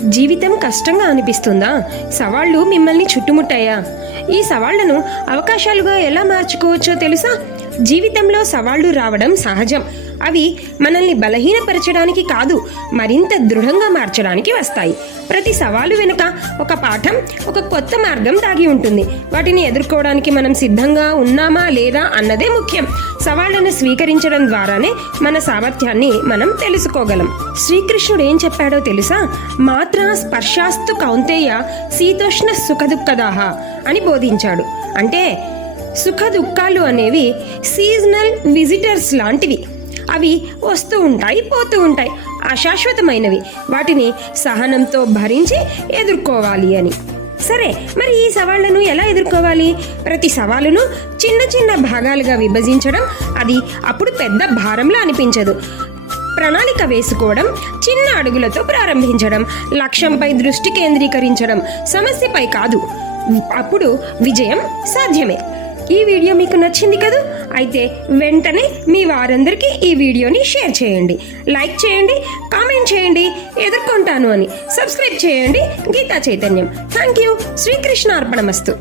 జీవితం కష్టంగా అనిపిస్తుందా? సవాళ్ళు మిమ్మల్ని చుట్టుముట్టాయా? ఈ సవాళ్ళను అవకాశాలుగా ఎలా మార్చుకోవచ్చో తెలుసా? జీవితంలో సవాళ్ళు రావడం సహజం. అవి మనల్ని బలహీనపరచడానికి కాదు మరింత దృఢంగా మార్చడానికి వస్తాయి. ప్రతి సవాలు వెనుక ఒక పాఠం ఒక కొత్త మార్గం దాగి ఉంటుంది. వాటిని ఎదుర్కోవడానికి మనం సిద్ధంగా ఉన్నామా లేదా అన్నదే ముఖ్యం. సవాళ్ళను స్వీకరించడం ద్వారానే మన సామర్థ్యాన్ని మనం తెలుసుకోగలం. శ్రీకృష్ణుడు ఏం చెప్పాడో తెలుసా? మాత్ర స్పర్శాస్తు కౌంతేయ శీతోష్ణ సుఖదుఃఖదాహ అని బోధించాడు. అంటే సుఖ దుఃఖాలు అనేవి సీజనల్ విజిటర్స్ లాంటివి. అవి వస్తూ ఉంటాయి పోతూ ఉంటాయి. అశాశ్వతమైనవి. వాటిని సహనంతో భరించి ఎదుర్కోవాలి అని. సరే మరి ఈ సవాళ్ళను ఎలా ఎదుర్కోవాలి? ప్రతి సవాలును చిన్న చిన్న భాగాలుగా విభజించడం అది అప్పుడు పెద్ద భారంలా అనిపించదు. ప్రణాళిక వేసుకోవడం చిన్న అడుగులతో ప్రారంభించడం లక్ష్యంపై దృష్టి కేంద్రీకరించడం సమస్యపై కాదు. అప్పుడు విజయం సాధ్యమే. ఈ వీడియో మీకు నచ్చింది కదూ? అయితే వెంటనే మీ వారందరికీ ఈ వీడియోని షేర్ చేయండి. లైక్ చేయండి కామెంట్ చేయండి ఎదుర్కొంటాను అని. సబ్స్క్రైబ్ చేయండి. గీతా చైతన్యం. Thank you Srikrishna అర్పణమస్తు